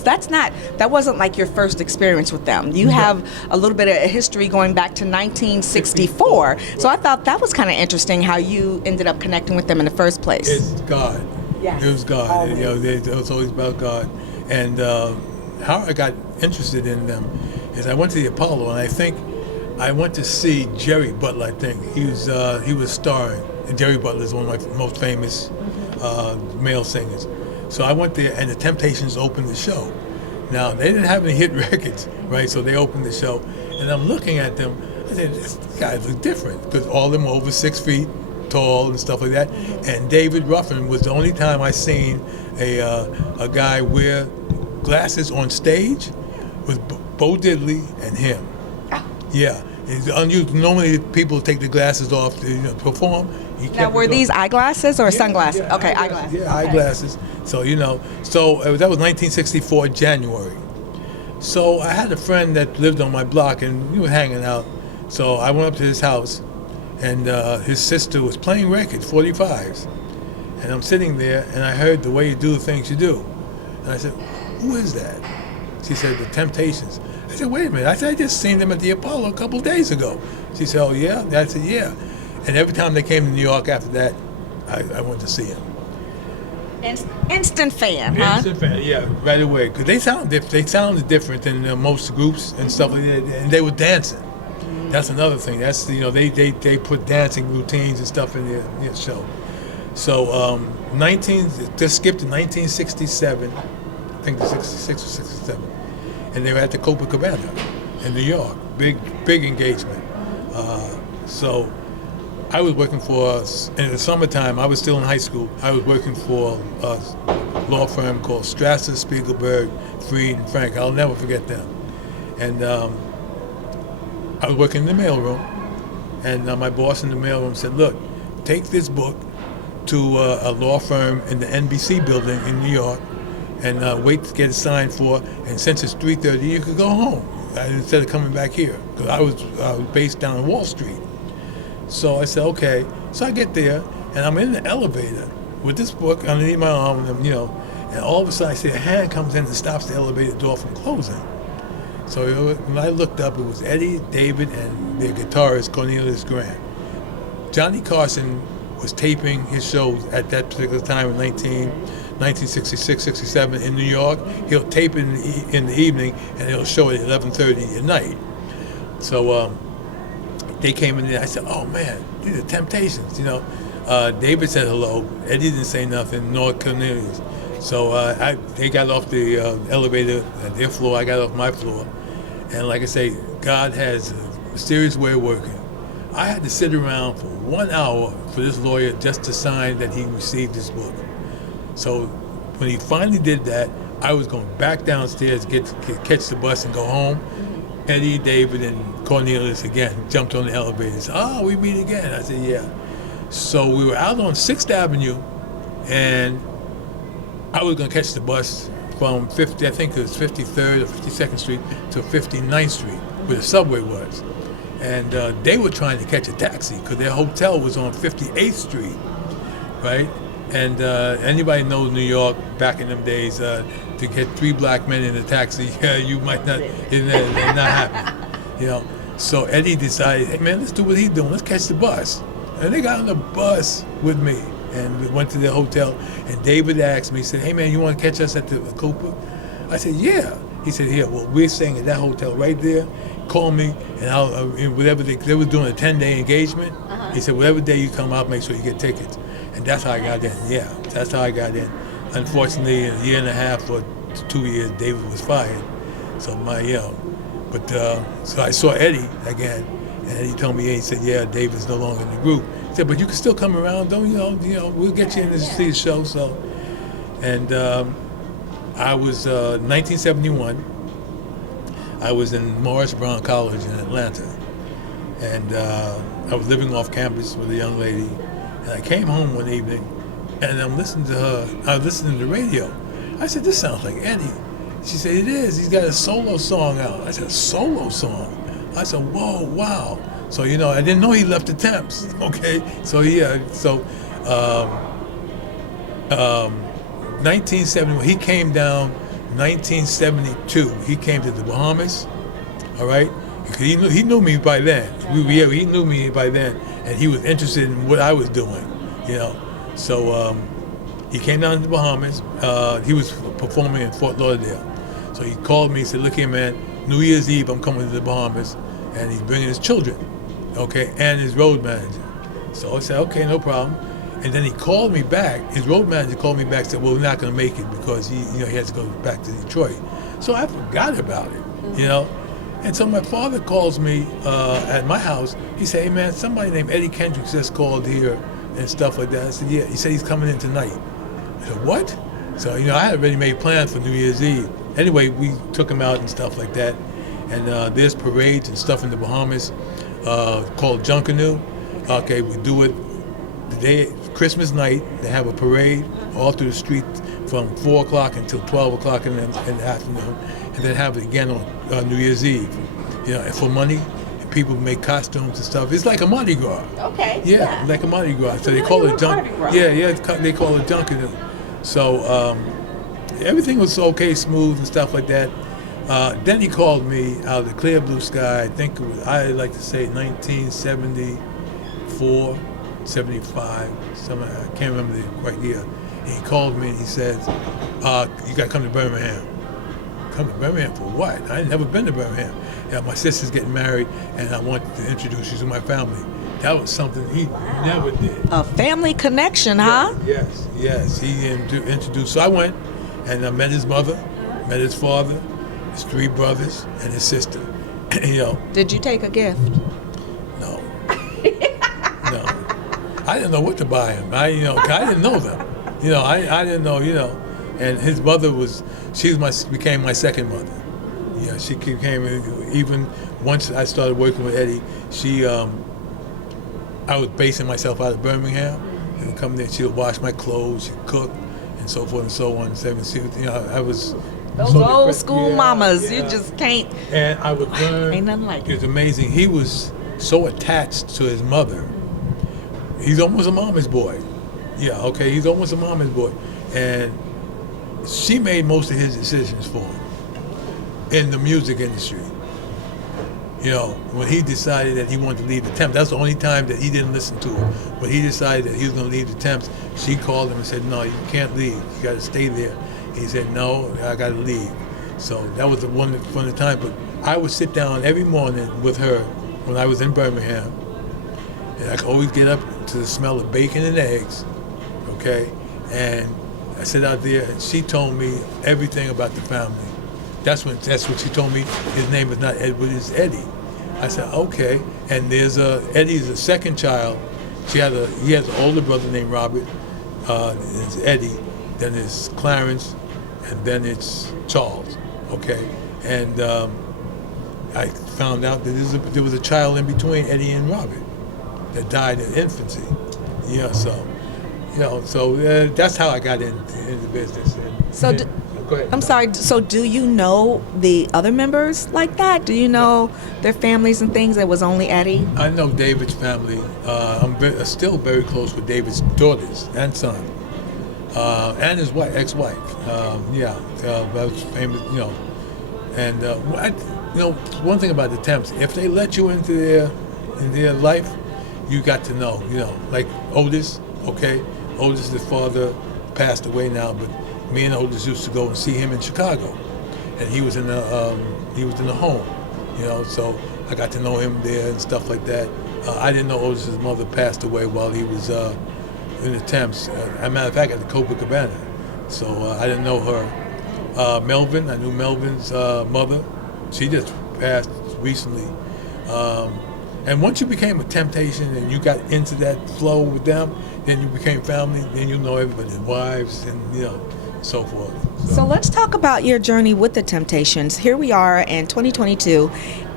because that wasn't like your first experience with them. You have a little bit of a history going back to 1964. So I thought that was kind of interesting how you ended up connecting with them in the first place. It's God. Yes. It was God. Always. It was always about God. And how I got interested in them is I went to the Apollo, and I think I went to see Jerry Butler. I think he was starring. And Jerry Butler is one of my most famous male singers. So I went there, and the Temptations opened the show. Now, they didn't have any hit records, right? So they opened the show, and I'm looking at them. I said, "These guys look different," because all of them were over 6 feet tall and stuff like that. And David Ruffin was the only time I seen a guy wear glasses on stage with Bo Diddley and him. Yeah, it's unusual. Normally people take the glasses off to perform. Now, were these eyeglasses or sunglasses? Yeah, okay, eyeglasses. Yeah, eyeglasses. So that was 1964 January. So I had a friend that lived on my block, and we were hanging out. So I went up to his house, and his sister was playing records, 45s. And I'm sitting there, and I heard the way you do the things you do. And I said, "Who is that?" She said, "The Temptations." I said, "Wait a minute." I said, "I just seen them at the Apollo a couple of days ago." She said, "Oh, yeah?" I said, "Yeah." And every time they came to New York after that, I went to see them. Instant fan, huh? Instant fan, yeah, right away. Because they sounded different than most groups and stuff like that, and they were dancing. That's another thing. That's they put dancing routines and stuff in their show. So just skip to 1967, I think 66 or 67, and they were at the Copacabana in New York. Big engagement. So I was working in the summertime. I was still in high school. I was working for a law firm called Strasser, Spiegelberg, Fried, and Frank. I'll never forget them. And I was working in the mailroom, and my boss in the mailroom said, "Look, take this book to a law firm in the NBC building in New York, and wait to get it signed for. And since it's 3:30, you could go home instead of coming back here, because I was based down on Wall Street." So I said, "Okay." So I get there, and I'm in the elevator with this book underneath my arm, and all of a sudden I see a hand comes in and stops the elevator door from closing. So when I looked up, it was Eddie, David, and their guitarist, Cornelius Grant. Johnny Carson was taping his shows at that particular time in 1966, 67 in New York. He'll tape it in the evening, and he'll show it at 11:30 at night. So they came in there. I said, "Oh man, these are Temptations." David said hello. Eddie didn't say nothing, nor Cornelius. So they got off the elevator at their floor. I got off my floor, and like I say, God has a mysterious way of working. I had to sit around for 1 hour for this lawyer just to sign that he received his book. So when he finally did that, I was going back downstairs, catch the bus and go home. Eddie, David, and Cornelius again jumped on the elevator and said, "Oh, we meet again." I said, "Yeah." So we were out on 6th Avenue, and I was going to catch the bus from 53rd or 52nd Street to 59th Street, where the subway was. And they were trying to catch a taxi because their hotel was on 58th Street, right? And anybody knows New York back in them days, to get 3 black men in a taxi, you might not, it not happen, So Eddie decided, "Hey man, let's do what he's doing. Let's catch the bus." And they got on the bus with me, and we went to the hotel. And David asked me, he said, "Hey man, you want to catch us at the Cooper?" I said, "Yeah." He said, "Here, well, we're staying at that hotel right there. Call me, and I'll whatever they were doing a 10-day engagement." He said, "Whatever day you come out, make sure you get tickets." And that's how I got in. Yeah, that's how I got in. Unfortunately, in a year and a half or 2 years, David was fired. So so I saw Eddie again, and he told me, he said, "Yeah, David's no longer in the group." He said, "But you can still come around, though. We'll get you in to see the show." So, and I was 1971. I was in Morris Brown College in Atlanta, and I was living off campus with a young lady. And I came home one evening, and I'm listening to her. I was listening to the radio. I said, "This sounds like Eddie." She said, "It is. He's got a solo song out." I said, "A solo song?" I said, "Whoa, wow." So I didn't know he left the Temps. Okay, so 1970, he came down 1972, he came to the Bahamas. All right, because he knew me by then. He knew me by then, and he was interested in what I was doing. You know, so he came down to the Bahamas. He was performing in Fort Lauderdale. So he called me and said, "Look here, man, New Year's Eve, I'm coming to the Bahamas," and he's bringing his children, okay, and his road manager. So I said, "Okay, no problem." And then he called me back. His road manager called me back and said, "Well, we're not going to make it because he has to go back to Detroit." So I forgot about it, you know. And so my father calls me at my house. He said, "Hey, man, somebody named Eddie Kendricks just called here and stuff like that." I said, "Yeah." He said he's coming in tonight. I said, "What?" So, I had already made plans for New Year's Eve. Anyway, we took him out and stuff like that. And there's parades and stuff in the Bahamas called Junkanoo. Okay, we do it the day, Christmas night. They have a parade all through the street from 4 o'clock until 12 o'clock in the afternoon. And then have it again on New Year's Eve. And for money, and people make costumes and stuff. It's like a Mardi Gras. Okay. Yeah, like a Mardi Gras. So they call it they call it Junkanoo. So everything was okay, smooth and stuff like that. Then he called me out of the clear blue sky. I think it was, I like to say 1974, 75, something, I can't remember the right year. And he called me and he said, "You got to come to Birmingham." Come to Birmingham for what? I had never been to Birmingham. My sister's getting married, and I want to introduce you to my family. That was something he never did. A family connection, huh? Yes. He introduced. So I went, and I met his mother, met his father, his 3 brothers, and his sister. Did you take a gift? No. No. I didn't know what to buy him. I didn't know them. I didn't know. And his mother became my second mother. Yeah, she became, even once I started working with Eddie, I was basing myself out of Birmingham, and come there, she would wash my clothes, she'd cook, and so forth and so on. I was those old school mamas, you just can't. And I would learn. Ain't nothing like it. It was amazing. He was so attached to his mother. He's almost a mama's boy. Yeah, okay, he's almost a mama's boy. And she made most of his decisions for him in the music industry. When he decided that he wanted to leave the Temps, that's the only time that he didn't listen to her. When he decided that he was going to leave the Temps, she called him and said, "No, you can't leave. You got to stay there." He said, "No, I got to leave." So that was the one from the time. But I would sit down every morning with her when I was in Birmingham, and I could always get up to the smell of bacon and eggs, okay? And I sat out there, and she told me everything about the family. That's what she told me. His name is not Edward, it's Eddie. I said, okay. And Eddie's a second child. He has an older brother named Robert. It's Eddie. Then it's Clarence, and then it's Charles. Okay. And I found out that there was a child in between Eddie and Robert that died in infancy. So that's how I got into the business. Go ahead. I'm sorry. So, do you know the other members like that? Do you know their families and things? It was only Eddie. I know David's family. I'm still very close with David's daughters and son, and his ex-wife. That was famous. And one thing about the Temps, if they let you into their life, you got to know. Like Otis. Okay, Otis' father passed away now, but me and Otis used to go and see him in Chicago, and he was in the home, So I got to know him there and stuff like that. I didn't know Otis' mother passed away while he was in the Temps. As a matter of fact, at the Copacabana, so I didn't know her. Melvin, I knew Melvin's mother. She just passed recently. And once you became a Temptation and you got into that flow with them, then you became family. Then you know everybody's wives and so forth. So let's talk about your journey with the Temptations. Here we are in 2022,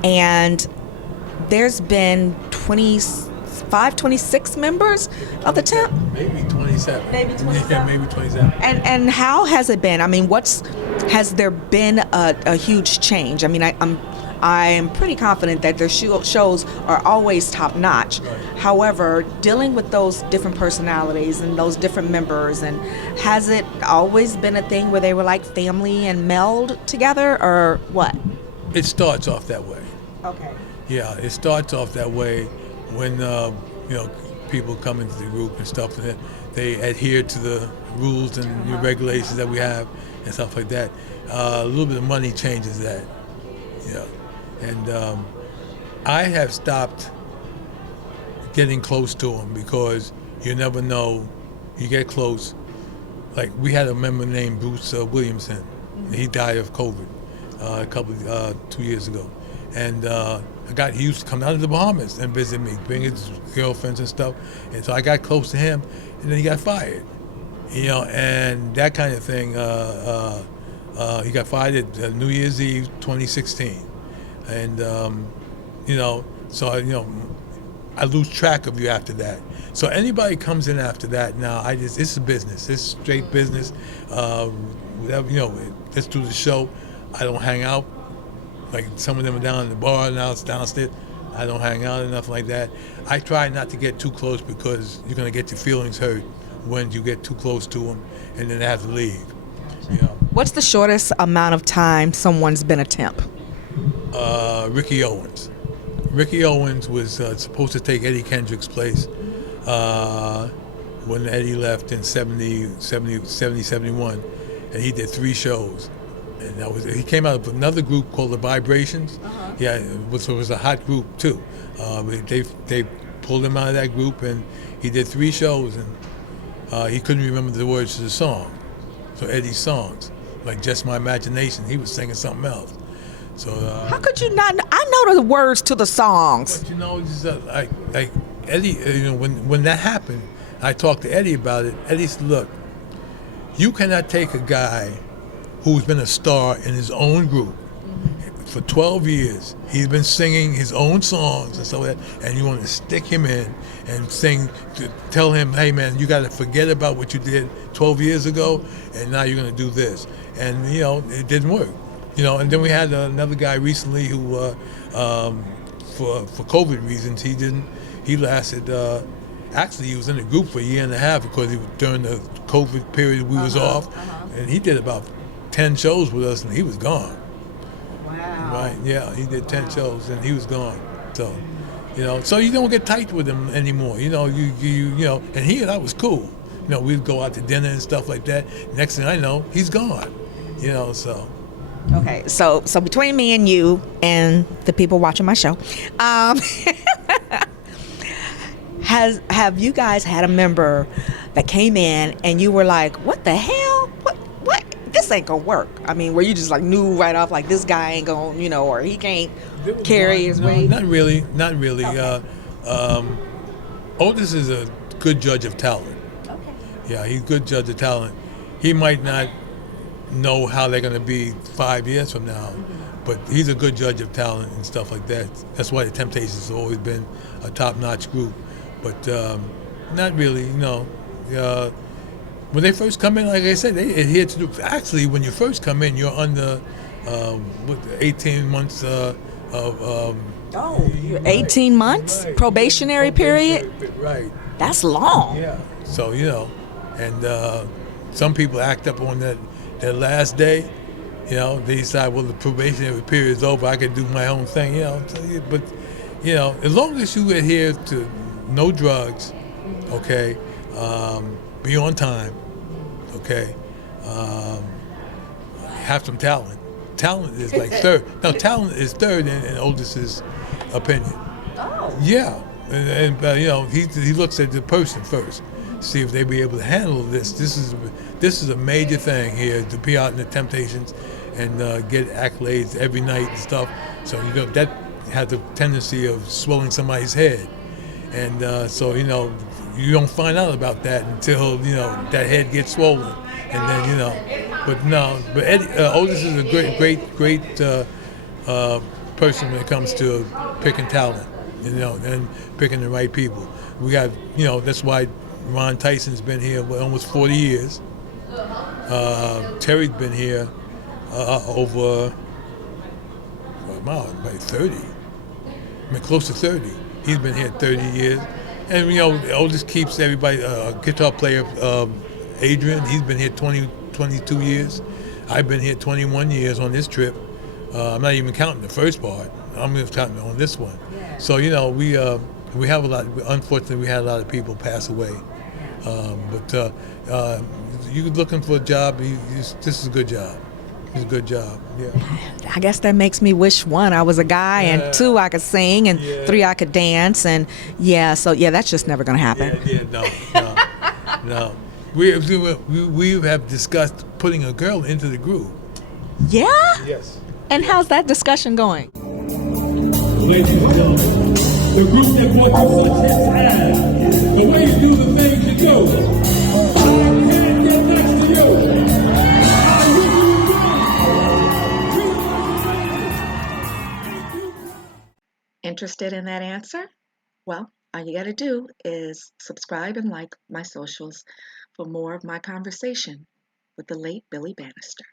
and there's been 26 members of the Temp. Maybe 27. Maybe 27. Yeah, maybe 27. And how has it been? I mean, has there been a huge change? I mean, I'm pretty confident that their shows are always top notch. Right. However, dealing with those different personalities and those different members, and has it always been a thing where they were like family and meld together, or what? It starts off that way. Okay. Yeah, it starts off that way when people come into the group and stuff, and they adhere to the rules and the regulations that we have and stuff like that. A little bit of money changes that. Yeah, and I have stopped getting close to them because you never know. You get close. Like we had a member named Bruce Williamson. He died of COVID a couple 2 years ago, and he used to come out of the Bahamas and visit me, bring his girlfriends and stuff, and so I got close to him, and then he got fired, and that kind of thing. He got fired at New Year's Eve, 2016, and I lose track of you after that. So anybody comes in after that now, it's a business. It's straight business. Whatever, let's do the show. I don't hang out. Like some of them are down in the bar, now it's downstairs. I don't hang out enough like that. I try not to get too close because you're gonna get your feelings hurt when you get too close to them, and then they have to leave. What's the shortest amount of time someone's been a temp? Ricky Owens. Ricky Owens was supposed to take Eddie Kendrick's place when Eddie left in 71, and he did 3 shows. And he came out of another group called the Vibrations. Yeah, which was a hot group too. They pulled him out of that group, and he did 3 shows, and he couldn't remember the words to the song. So Eddie's songs, like Just My Imagination, he was singing something else. So how could you not? I know the words to the songs. But it's like Eddie. When that happened, I talked to Eddie about it. Eddie said, "Look, you cannot take a guy who's been a star in his own group for 12 years. He's been singing his own songs and stuff like that, and you want to stick him in and tell him, hey man, you got to forget about what you did 12 years ago, and now you're going to do this." And it didn't work. And then we had another guy recently who, for COVID reasons, he lasted. Actually, he was in the group for a year and a half because during the COVID period we was off, and he did about 10 shows with us, and he was gone. Wow. Right? Yeah, he did 10 shows, and he was gone. So, so you don't get tight with him anymore. And he and I was cool. We'd go out to dinner and stuff like that. Next thing I know, he's gone. So. Okay, so between me and you and the people watching my show, have you guys had a member that came in and you were like, what the hell? What? This ain't gonna work. I mean, where you just like knew right off, like this guy ain't gonna, or he can't carry his weight? Not really. Okay. Otis is a good judge of talent. Okay. Yeah, he's a good judge of talent. He might not know how they're going to be 5 years from now, but he's a good judge of talent and stuff like that. That's why the Temptations have always been a top-notch group. But not really, when they first come in, like I said, they adhere to actually, when you first come in, you're under 18 months of 18 months? Right. Probationary period? Right. That's long. Yeah. So, and some people act up on that last day, they decide, well, the probationary period is over, I can do my own thing, But, as long as you adhere to no drugs, okay, be on time, okay, have some talent. Talent is like third. No, talent is third in Otis's opinion. Oh. Yeah, and he looks at the person first. See if they be able to handle this. This is a major thing here, to be out in the Temptations and get accolades every night and stuff. So that has the tendency of swelling somebody's head, and so you don't find out about that until that head gets swollen, and then But Otis is a great person when it comes to picking talent, and picking the right people. We got that's why Ron Tyson's been here almost 40 years. Terry's been here over by 30. I mean, close to 30. He's been here 30 years. And, Otis keeps everybody, guitar player, Adrian, he's been here 22 years. I've been here 21 years on this trip. I'm not even counting the first part. I'm just counting on this one. Yeah. So, we have a lot, unfortunately, we had a lot of people pass away. But you're looking for a job, this is a good job. It's a good job, yeah. I guess that makes me wish, one, I was a guy, and two, I could sing, and three, I could dance, and that's just never going to happen. No. We have discussed putting a girl into the group. Yeah? Yes. And how's that discussion going? Ladies and gentlemen, the group that brought you such hits as the way you do the things you do. I can't get next to you. Interested in that answer? Well, all you got to do is subscribe and like my socials for more of my conversation with the late Billy Bannister.